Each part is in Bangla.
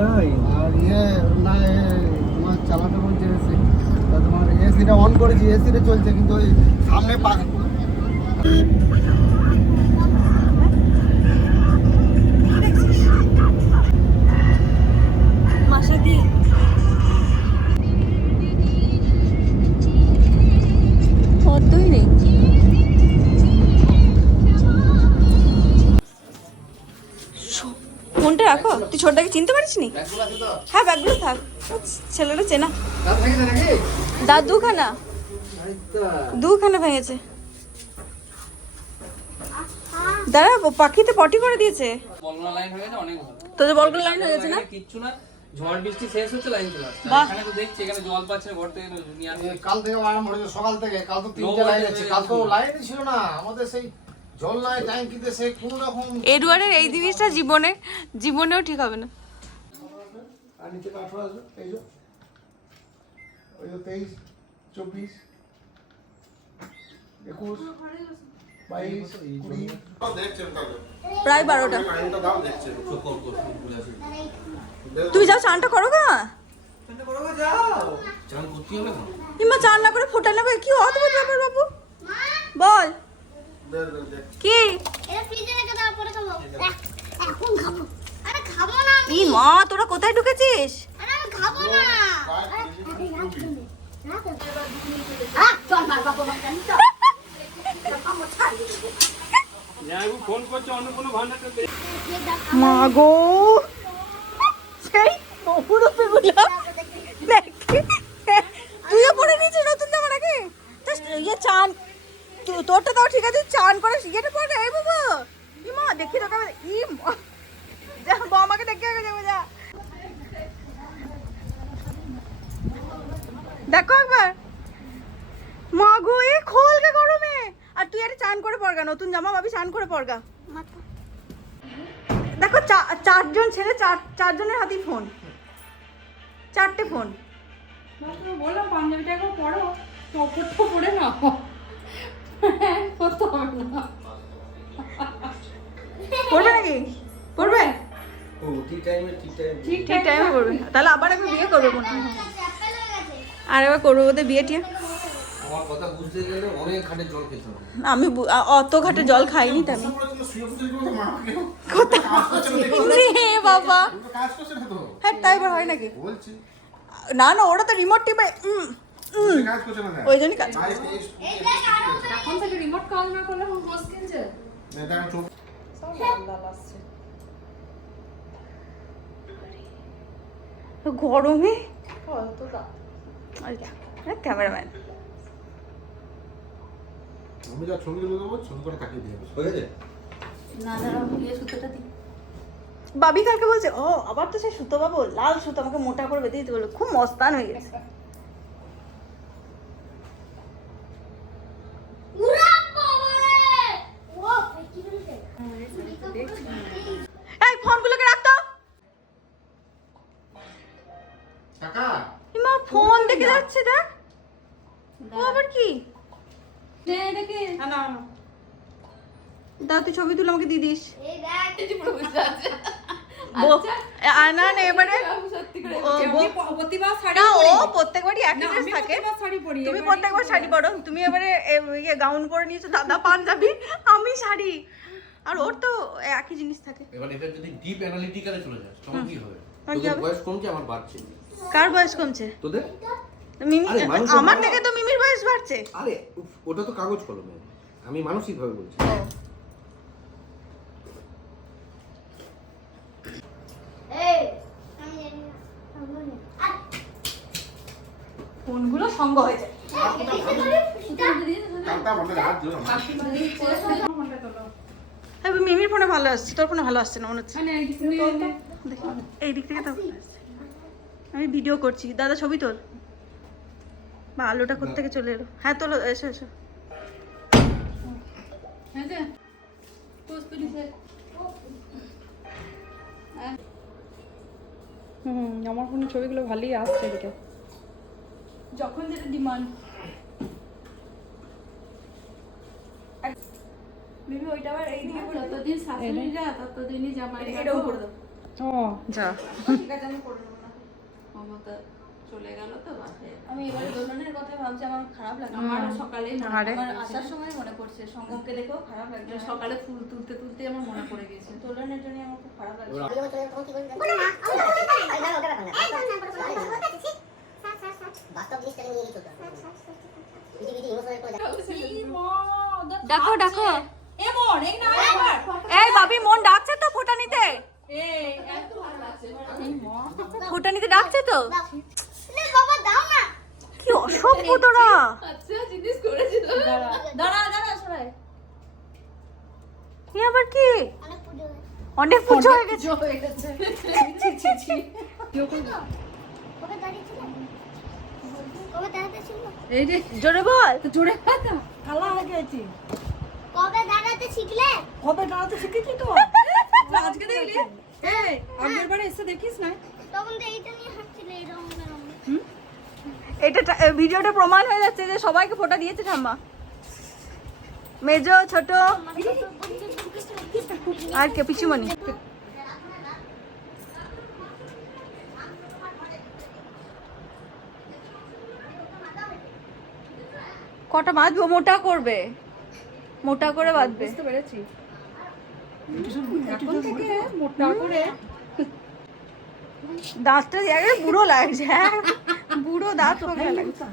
নাই আর না তোমার চালাতে বলছে এসি, তোমার এসিটা অন করেছি, এসিটা চলছে কিন্তু ওই সামনে মাসে কি অতই নেই। ফোনটা রাখো, তুই ছোটটাকে চিনতে পারিস নি? হ্যাঁ ব্যাগগুলো থাক, ছেলেটা চেনা। দাঁত দুখানা ভেঙেছে। দাঁড়া, পাখিতে পটি করে দিয়েছে। বলগুলো লাইন হয়ে গেছে, অনেক ভালো। তোদের বলগুলো লাইন হয়ে গেছে না? কিচ্ছু না, ঝড় বৃষ্টি শেষ হচ্ছে, লাইন চলে আসছে। বাহ। এখানে তো দেখছি এখানে জল পাচ্ছে ঘর থেকে নিয়ে আসছে। কাল থেকে আরম্ভ হয়েছে, সকাল থেকে। কাল তো 3টে লাইন আছে, কাল তো লাইনই ছিল না আমাদের, সেই জল নাই ট্যাঙ্কিতে, সেই কোন রকম এডওয়ার্ডের এই জিনিসটা জীবনেও ঠিক হবে না। আর নিচে কাঠরা আছে, এই যে ওই যে 23, 24, 21, 22, 20 প্রায় 12টা। তুমি যাও চানটা করো গা। কিংবা চান না করে ফোটা নেবে, কি অদ্ভুত ব্যাপার বাবু। বল কি? ই মা, তোরা কোথায় ঢুকেছিস? ফোন করছে অন্য কোনো ভান্ডার। মা গো, সেই অপরূপে গুলো তুইও পরে নিয়েছিস নতুন জামা নাকি? ইয়ে চান, তোরটা তাও ঠিক আছে, চান করে ইয়েটা পরে এই বাবা। ই মা, দেখি তোকে ই আমাকে দেখে যাবো। যা দেখো একবার। মা গো, এ খোল কে গরমে। আর তুই আরে চান করে পরগা, নতুন জামা ভাবি, চান করে পরগা। দেখো চারজন ছেলে, চারজনের হাতেই ফোন, 4টে ফোন। বললাম পাঞ্জাবিটা একবার পরো, তো পরে না করতে হবে না। পড়বে নাকি? পড়বে? ও ঠিক টাইমে ঠিক টাইমে করবে। তাহলে আবার একবার বিয়ে করবে মনে হয়। আর এবার করবো ওদের বিয়ে টিয়ে। আমার কথা বুঝতে গেলে অনেক ঘাটে জল খেতে হবে। আমি অত ঘাটে জল খাইনি তো আমি। বাবা, হ্যাঁ তাই এবার হয় নাকি? না না, ওরা তো রিমোট টিপে ওই জন্যই কাজ। এখন থেকে রিমোট কাজ না করলে হোস কিনছে। গরমে ক্যামেরাম্যান আমি যা ছবিগুলো দেবো, ছবি করে কাটিয়ে দিয়ে হয়ে গেছে। না দাঁড়াও, এই সুতোটা দিই। বাবি কালকে বলছে, ও আবার তো সেই সুতো পাবো, লাল সুতো আমাকে মোটা করে বেঁধে দিতে বললো, খুব মস্তান হয়ে গেছে। এই ফোনগুলোকে রাখতো। কাকা মা ফোন দেখে যাচ্ছে, দেখ ও আবার কি। দাও, তুই ছবি তুলে আমাকে দিয়ে দিস। না না, এবারে ও প্রত্যেকবারই একই ড্রেস থাকে। তুমি প্রত্যেকবার শাড়ি পরো, তুমি এবারে গাউন পরে নিয়েছো, দাদা পাঞ্জাবি, আমি শাড়ি। আর ওর তো একই জিনিস থাকে। এবার এটা যদি ডিপ অ্যানালিটিক্যালে চলে যায় তখন কি হবে? তোদের বয়স কমছে, আমার বাড়ছে। কার বয়স কমছে? তোদের? মিমি, আরে মানুষ আমার থেকে তো মিমির বয়স বাড়ছে। আরে ওটা তো কাগজ কলমে, আমি মানসিকভাবে বলছি। ফোনগুলো সঙ্গ হয়ে যায়। মিমির ফোনে ভালো আসছে, তোর ফোনে ভালো আসছে না মনে হচ্ছে। এই দিক থেকে তো আমি ভিডিও করছি, দাদা ছবি তোল। বা আলোটা কোত্থেকে চলে এলো। হ্যাঁ তোলো, এসো এসো। আমার ফোনে ছবিগুলো ভালোই আসছে এদিকে, যখন যেটা ডিমান্ড। বেবি ওইটা আবার এই দিকে করে দাও। যতদিন শাশুড়ি যা ততদিনই জামাই এটাও করে দাও। ও যা ঠিক আছে আমি করে দেবো না মমতা চলে গেল তো বাসে আমি এবারে দোলনের কথা ভাবছি আমার খারাপ লাগে আমার সকালেই আরে। আমার আসার সময় মনে পড়ছে সঙ্গমকে দেখেও খারাপ লাগছে সকালে ফুল তুলতে তুলতে আমার মনে পড়ে গেছে দোলনের জন্য আমার খুব খারাপ লাগছে ডাকো ডাকো এমন এই না একবার এই বাবি মন ডাকছে তো ফোঁটা নিতে এই এত ভালো লাগছে এই মা ফোঁটা নিতে ডাকছে তো বাবা দাও না কি অসভ্য তোরা আচ্ছা জিনিস করেছি তো দাঁড়া দাঁড়া সবাই কি আবার কি অনেক পুজো অনেক পুজো হয়ে গেছে ছি ছি ছি কবে দাঁড়িয়েছিল কবে দাঁড়াতে ছিল এই রে জোরে বল জোরে কথা কালা হয়ে গেছি কবে দাঁড়াতে শিখলে কবে দাঁড়াতে শিখেছি তো আজকে দেখলি এই আগের বারে এসে দেখিস না তখন তো এইটা নিয়ে হাঁটছিলে এরকম এরকম এটা ভিডিওটা প্রমাণ হয়ে যাচ্ছে যে সবাইকে ফোঁটা দিয়েছে ঠাম্মা মেজো ছোট আর কে পিছুমণি কটা বাঁধবো মোটা করবে মোটা করে বাঁধবে বুঝতে পেরেছি এখন থেকে মোটা করে দাঁতটা দিয়ে বুড়ো লাগছে হ্যাঁ বুড়ো দাঁত হবে লাগছে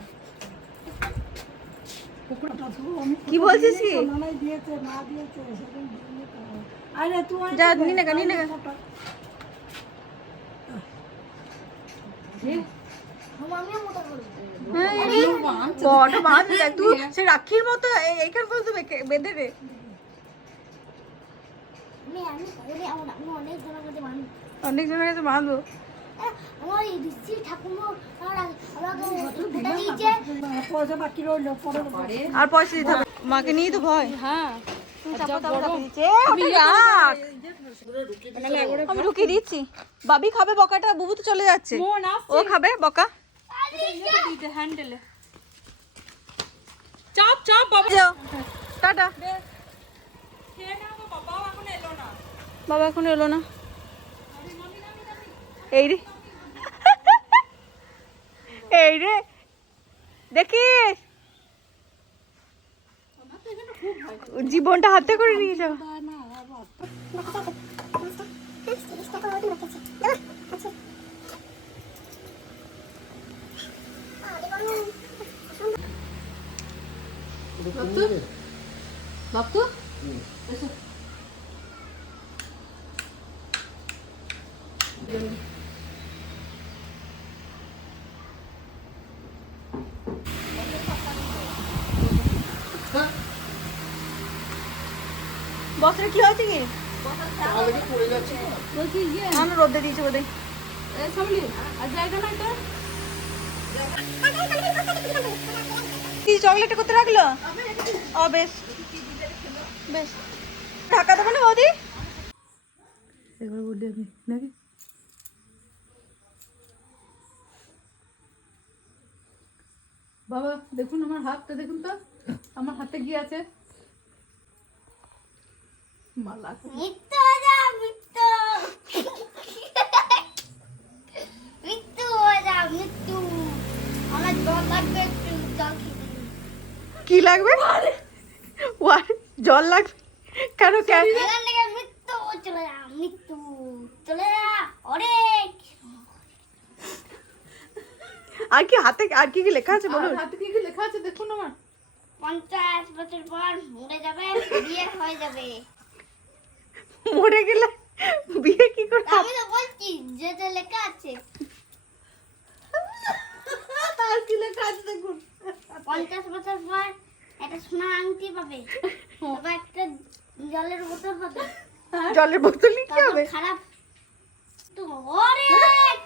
কি বলছিস কি আরে তুই যা নিয়ে নেগা আমিও মোটা করবো কটা বাঁধ দেখ তুই সে রাখির মতো এইখান পর্যন্ত বেঁধে রে আমি অনেক জনের মধ্যে মানুষ অনেক জনের কাছে বাঁধবো আমার এই ঋষি ঠাকুমা আমাকে ফোটা দিয়েছে পয়সা বাকি রইলো পরে আর পয়সা দিতে হবে মাকে নিয়ে তো ভয় হ্যাঁ তুই চাপা দাও আমি রাখ আমি ঢুকিয়ে দিচ্ছি বাবি খাবে বকাটা বুবু তো চলে যাচ্ছে মন আসছে ও খাবে বকা দিতে হ্যান্ডেলে চাপ চাপ বাবা যাও টাটা খেয়ে নাও বাবা এখন এলো না বাবা এখন এলো না এই রে এই রে দেখিস জীবনটা হাতে করে নিয়ে যাও বাপু বস্ত্রে কি হয়েছে কি বলছি ইয়ে না রোদে দিয়েছে বোধ সামলি আর জায়গা নাই তো কি চকলেটটা করতে রাখলো ও বেশ বেশ ঢাকা দেবো না বৌদি একবার বললি আমি নাকি বাবা দেখুন আমার হাতটা দেখুন তো আমার হাতে কি আছে মালা মৃত্যু যা মৃত্যু মৃত্যু যা মৃত্যু আমার জল লাগবে একটু জল খেতে কি লাগবে জল লাগবে কেন কেন এখান থেকে মৃত্যু চলে যা মৃত্যু চলে যা অনেক আর কি হাতে আর কি কি লেখা আছে বলুন হাতে কি কি লেখা আছে দেখুন আমার 50 বছর পর মরে যাবে বিয়ে হয়ে যাবে মরে গেলে বিয়ে কি করে আমি তো বলছি যেটা লেখা আছে আর কি লেখা আছে দেখুন 50 বছর পর একটা সোনার আংটি পাবে তারপর একটা জলের বোতল পাবে জলের বোতল কি তারপর হবে খারাপ তো অনেক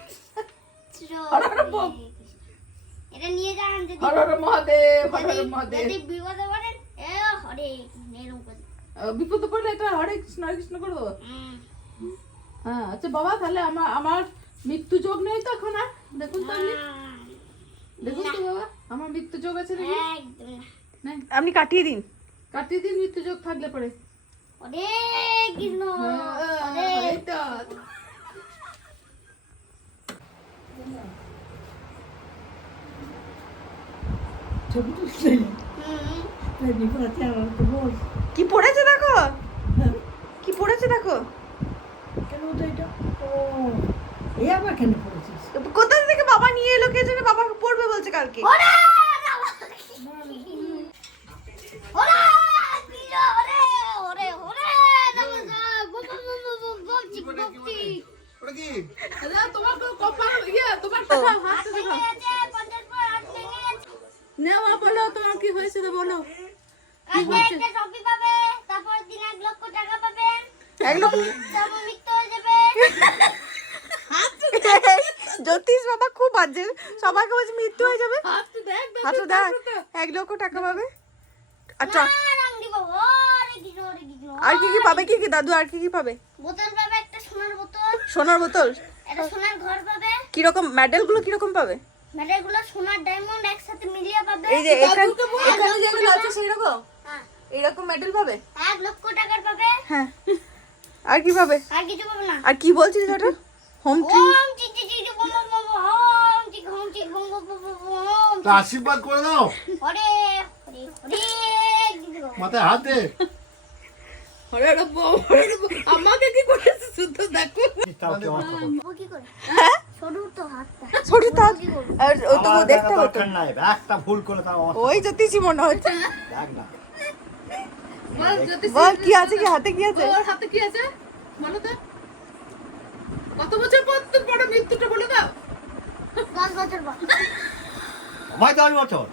এটা নিয়ে যান যদি যদি বিপদে পড়েন এ হরে এরকম করে বিপদ পড়লে এটা হরে কৃষ্ণ করে দেবো হ্যাঁ আচ্ছা বাবা তাহলে আমার মৃত্যু যোগ নেই তো এখন আর দেখুন তো আপনি দেখুন তো বাবা আমার মৃত্যু যোগ আছে নাকি একদম নাই আপনি কাটিয়ে দিন কাটিয়ে দিন মৃত্যু যোগ থাকলে পরে অনেক কৃষ্ণ অনেক এইটা ছবি তুলছি কি পড়েছে দেখো, কি পড়েছে দেখো। কেন তো এটা ও এই আবার কেন পড়েছিস? কোথা থেকে বাবা নিয়ে এলো, কে জানে বাবা পড়বে বলছে কালকে। ওরে ওরে ওরে ওরে ওরে বলছি ওটা কি? দাদা তোমার কপাল তোমার কথা হাত দেখো। নাও বলো তোমার কি হয়েছে তো বলো। আজকে একটা টপি পাবে, তারপর দিন 1 লক্ষ টাকা পাবেন, 1 লক্ষ তারপর মৃত্যু হয়ে যাবে। জ্যোতিষ বাবা খুব বাজে, সবাইকে বলছে মৃত্যু হয়ে যাবে। হাত দেখ হাতে দেখ 1 লক্ষ টাকা পাবে। আচ্ছা আর আংটি পাবো, ওরে কিছু ওরে কিছু। আর কি কি পাবে, কি কি দাদু আর কি কি পাবে? বোতল পাবে, একটা সোনার বোতল, সোনার বোতল, একটা সোনার ঘর পাবে। কি রকম মেডেল গুলো কি রকম পাবে? মেডেলগুলো সোনার ডায়মন্ড একসাথে মিলিয়ে পাবে। এই যে এখানে যেগুলো আছে সেই রকম হ্যাঁ, এইরকম মেডেল পাবে। 1 লক্ষ টাকার পাবে। হ্যাঁ আর কি পাবে? আর কিছু পাবে না। আর কি বলছিস ওটা? হোম ওম চি চি চি বম বম বম ওম চি ঘুম চি বম বম বম ওম। তা আশীর্বাদ করে দাও, ওরে ওরে ওরে মাথায় হাত দে। আমাকে কি করেছে শুদ্ধ দেখো। ও কি করে? সরু তো হাতটা। ছোট থাক আর ও তো দেখতে হতো। নাই একটা ভুল করলে তাও ওই জ্যোতিষই মনে হচ্ছে। দেখ না বল জ্যোতিষ বল কি আছে, কি হাতে কি আছে? ওর হাতে কি আছে বলো তো। কত বছর পর তোর বড় মৃত্যুটা বলে দাও। 10 বছর পর। ভাই 10 বছর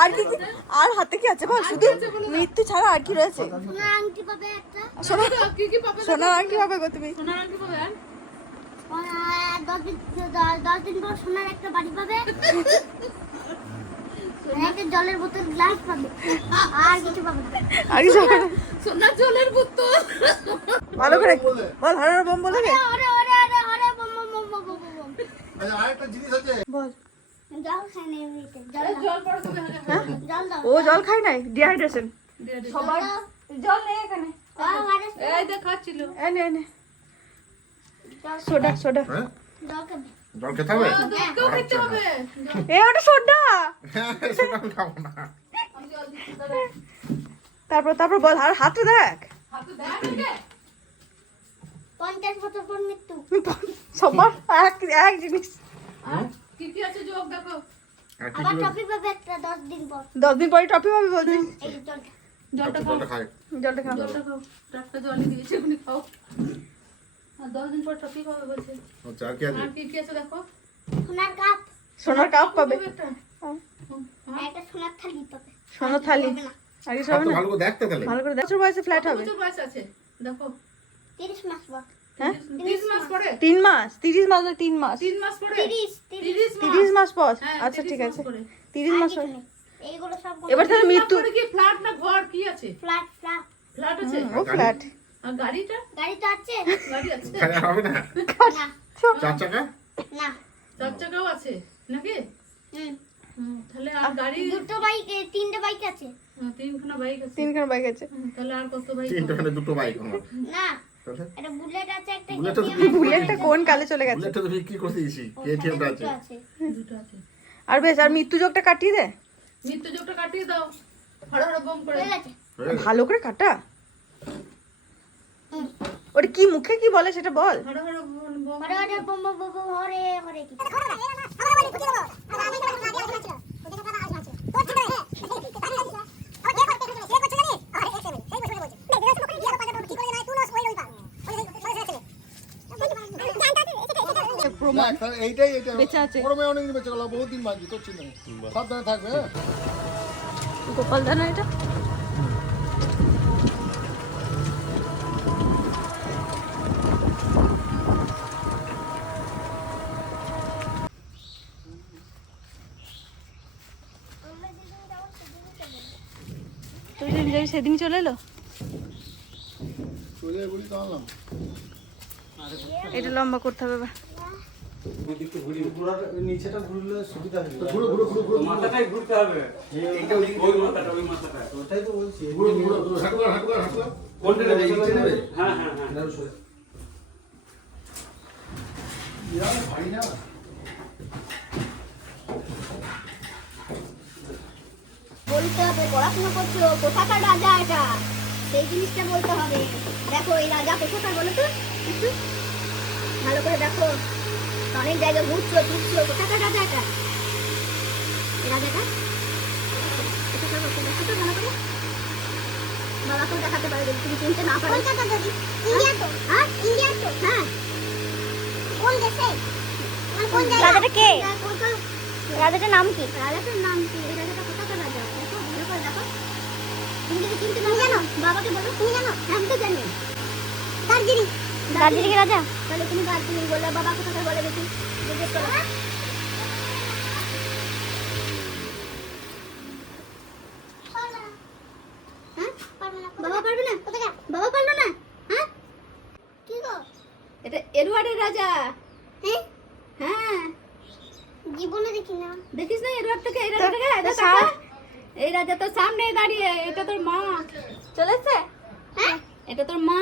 আর কি কি আর হাতে কি আছে বল? শুধু মৃত্যু ছাড়া আর কি রয়েছে? সোনার আংটি পাবে একটা। সোনার কি কি পাবে? সোনার আর কি পাবে গো তুমি? সোনার আংটি পাবে। আর 10 দিন পর সোনার একটা বাড়ি পাবে। আর একটা জলের বোতল গ্লাস পাবে। আর কিছু পাবে না। আর কিছু হবে না? সোনার জলের বোতল। ভালো করে বল, হরর বম বলে দে। ওরে ওরে ওরে ওরে বম বম বম বম বম বম। আচ্ছা আরেকটা জিনিস আছে, বল জল খাই না এমনিতে। জল দাও। জল পড়ে তুমি আগে। জল দাও। ও জল খায় নাই, ডিহাইড্রেশন। সবার জল নেই এখানে। এই দেখ খাচ্ছিল। এনে এনে সোডা সোডা। হ্যাঁ জল খাবে। জল খেতে হবে? কেউ খেতে হবে। এ ওটা সোডা। হ্যাঁ সেটা আমি খাবো না। আমি জল দিচ্ছি দাঁড়া। তারপর বল আর হাতে দেখ। হাতে দেখ আগে। 50 বছর পর মৃত্যু। সবার এক জিনিস। আর কি কি আছে যোগ দেখো। আর কি আবার কি টপি পাবে একটা 10 দিন পর। 10 দিন পরে টপি পাবে বলছি। এই যে জলটা। জলটা খাও। জলটা খাই? জলটা খাও। জলটা খাও। একটা জলই দিয়েছে এখনি খাও। আর 10 দিন পর টপি খাবে বলছে। আচ্ছা আর কি আছে? আর কি কি আছে দেখো। সোনার কাপ। সোনার কাপ পাবে, একটা। আর একটা সোনার থালি পাবে। সোনার থালি। পাবে না। আর কিছু আর হবে তো না? ভালো করে দেখতে তাহলে। ভালো করে দেখো বয়সে ফ্ল্যাট হবে। প্রচুর বয়স আছে দেখো। 30 মাস পর। হ্যাঁ 30 মাস পরে। 3 মাস, 30 মাস না 3 মাস। 3 মাস পরে। 30 30 মাস পর। হ্যাঁ, আচ্ছা 30 ঠিক মাস আছে পরে। 30 মাস পর। এইগুলো সব এবার তাহলে মৃত্যু। পরে কি ফ্ল্যাট না ঘর কি আছে? Flat flat. ফ্ল্যাট আছে। ও ফ্ল্যাট। আর গাড়িটা? গাড়ি তো আছে? গাড়ি আছে। খাই হবে না? না 4 চাকা? না। 4 চাকাও আছে নাকি? হুম। তাহলে আর গাড়ি দুটো বাইক, 3টে বাইক আছে। 3খানা বাইক আছে। 3খানা বাইক আছে। তাহলে আর কত বাইক? তিনটা মানে দুটো বাইক আমার। না, তাহলে একটা বুলেট আছে, একটা বুলেটটা তো KTM বুলেটটা কোন কালে চলে গেছে? বুলেটটা তো বিক্রি করে দিয়েছি, কেটিএমটা আছে। দুটো আছে। দুটো আছে। আর বেশ আর মৃত্যু যোগটা কাটিয়ে দে। মৃত্যু যোগটা কাটিয়ে দাও। হড় হড় বম করে। হয়ে গেছে। হয়ে গেছে? ভালো করে কাটা। ওটা কি মুখে কি বলে সেটা বল। হড় হড় বম। হরে হরে বম বম বম বম, হরে হরে কি? দেখ, তাহলে এইটাই বেঁচে আছে। গরমে অনেকদিন বেঁচে গেল, বহুত দিন বাঁচবি, তোর চিন্তা নেই। সাবধানে থাকবে, হ্যাঁ? গোপাল দানা এটা। তুই যেদিন যাবি সেদিন চলে এলো। চলে বলি তো আনলাম। এটা লম্বা করতে হবে এবার। নিচেটা ঘুরলে সুবিধা হবে। ঘুরো ঘুরো ঘুরো ঘুরো মাথাটাই ঘুরতে হবে। এইটা ওই মাথাটা ওই মাথাটা। ওটাই তো বলছি। ঘুরো ঘুরো ঘুরো, হাঁটু কর, হাঁটু কর, হাঁটু কর। কোনটা নেবে? নিচে নেবে? হ্যাঁ হ্যাঁ হ্যাঁ। এটাও সরে। ইয়া, পারি না। বলতে হবে, পড়াশোনা করছো, কোথাকার রাজা এটা সেই জিনিসটা বলতে হবে। দেখো এই রাজা কোথাকার বলো তো একটু ভালো করে দেখো। অনেক জায়গায় ঘুরছো ফিরছো, কোথাকার রাজা এটা? এই রাজাটা কোথাকার বলছো দেখো তো ভালো করে। বাবাকেও দেখাতে পারো যদি তুমি চিনতে না পারো। কলকাতা যদি ইন্ডিয়া তো, হ্যাঁ ইন্ডিয়া তো, হ্যাঁ কোন দেশে? কোন জায়গা? রাজাটা কে? রাজাটার নাম কি? রাজাটার নাম কি? এই রাজাটা কোথাকার রাজা? দেখো ভালো করে দেখো। তুমি যদি চিনতে না জানো বাবাকে বলো। তুমি জানো? আমি তো জানি। দার্জিলিং। দার্জিলিং রাজা? তাহলে তুমি দার্জিলিং বললে, বাবা কোথাকার বলে দেখি জিজ্ঞেস করো। বাবা পারবে না? বাবা পারলো না? হ্যাঁ কি গো? এটা এডওয়ার্ডের রাজা। হ্যাঁ হ্যাঁ, জীবনে দেখি না। দেখিস না এডওয়ার্ডটাকে? এই রাজাটাকে এটা দেখা। এই রাজা তোর সামনে দাঁড়িয়ে, এটা তোর মা চলেছে। হ্যাঁ এটা তোর মা।